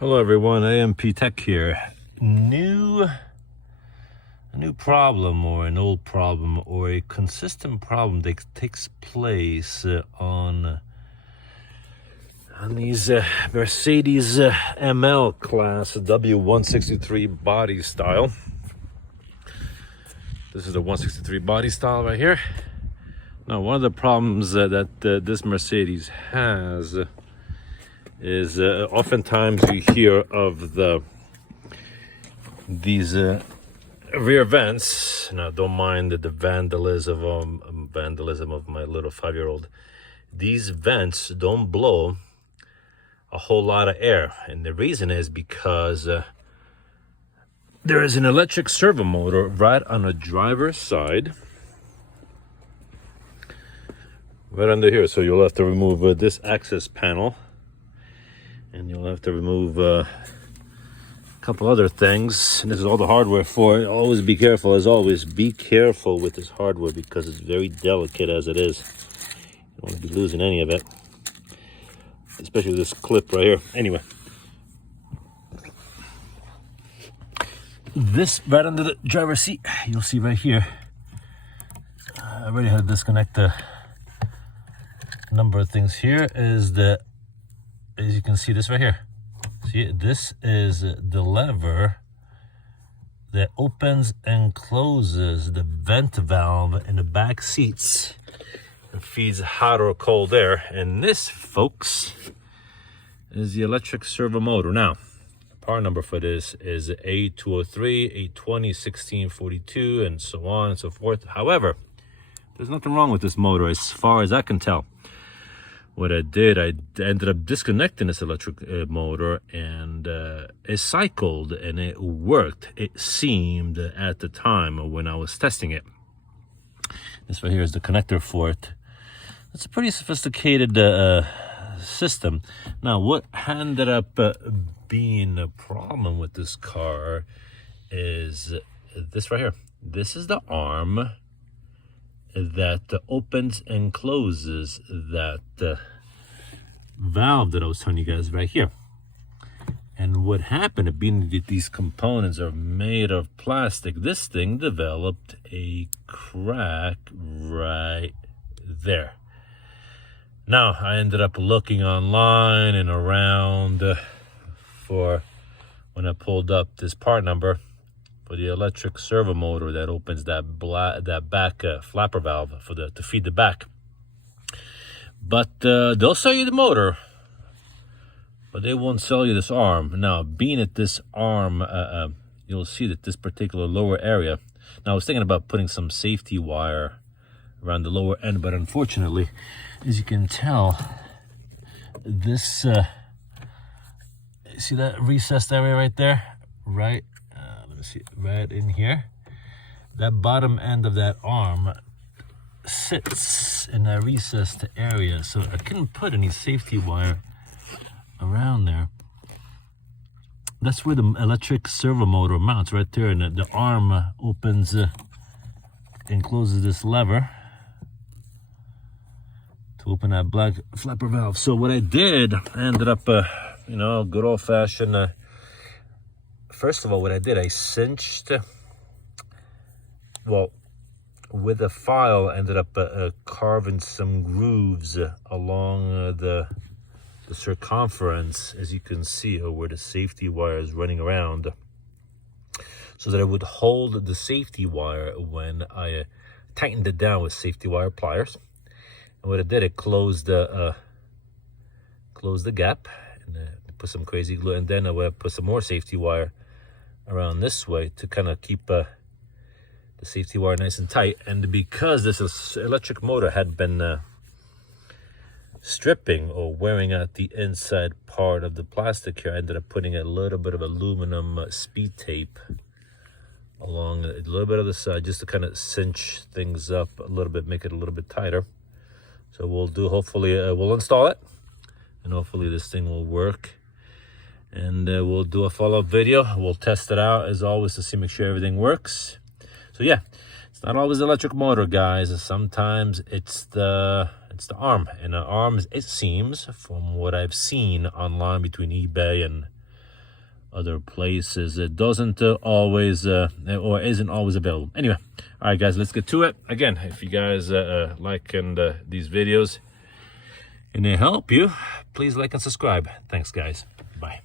Hello everyone, AM&C Tech here. A new problem, or an old problem, or a consistent problem that takes place on these Mercedes ML class W163 body style. This is the 163 body style right here. Now, one of the problems that this Mercedes has is oftentimes you hear of these rear vents. Now, don't mind the vandalism of my little 5-year-old. These vents don't blow a whole lot of air, and the reason is because there is an electric servo motor right on the driver's side, right under here. So you'll have to remove this access panel, and you'll have to remove a couple other things. And this is all the hardware for it. Always be careful, as always. Be careful with this hardware because it's very delicate as it is. You don't want to be losing any of it, especially this clip right here. Anyway, this right under the driver's seat, you'll see right here. I already had to disconnect a number of things. Here is the, as you can see, this right here. See, this is the lever that opens and closes the vent valve in the back seats and feeds hot or cold air. And this, folks, is the electric servo motor. Now, part number for this is A203, A20, 1642, and so on and so forth. However, there's nothing wrong with this motor as far as I can tell. What I did, I ended up disconnecting this electric motor, and it cycled and it worked. It seemed at the time when I was testing it. This right here is the connector for it. It's a pretty sophisticated system. Now, what ended up being a problem with this car is this right here. This is the arm that opens and closes that valve that I was telling you guys right here. And what happened, being that these components are made of plastic, this thing developed a crack right there. Now, I ended up looking online and around for when I pulled up this part number for the electric servo motor that opens that back flapper valve for to feed the back. But they'll sell you the motor, but they won't sell you this arm. Now, being at this arm, you'll see that this particular lower area. Now, I was thinking about putting some safety wire around the lower end, but unfortunately, as you can tell, this see that recessed area right there, right? Let me see, right in here. That bottom end of that arm sits in that recessed area, so I couldn't put any safety wire around there. That's where the electric servo motor mounts, right there, and the arm opens and closes this lever to open that black flapper valve. So what I did, I ended up, good old-fashioned. First of all, what I did, I cinched. Well, with a file, I ended up carving some grooves along the circumference, as you can see, where the safety wire is running around, so that it would hold the safety wire when I tightened it down with safety wire pliers. And what I did, it closed the gap, and put some crazy glue, and then I would put some more safety wire around this way to kind of keep the safety wire nice and tight. And because this electric motor had been stripping or wearing out the inside part of the plastic here, I ended up putting a little bit of aluminum speed tape along a little bit of the side, just to kind of cinch things up a little bit, make it a little bit tighter. So we'll do, hopefully we'll install it, and hopefully this thing will work. And we'll do a follow-up video. We'll test it out, as always, to see, make sure everything works. So yeah, it's not always the electric motor, guys. Sometimes it's the arm. And the arms, it seems, from what I've seen online between eBay and other places it doesn't always or isn't always available. Anyway, all right guys, let's get to it. Again, if you guys like these videos and they help you, please like and subscribe. Thanks guys. Bye.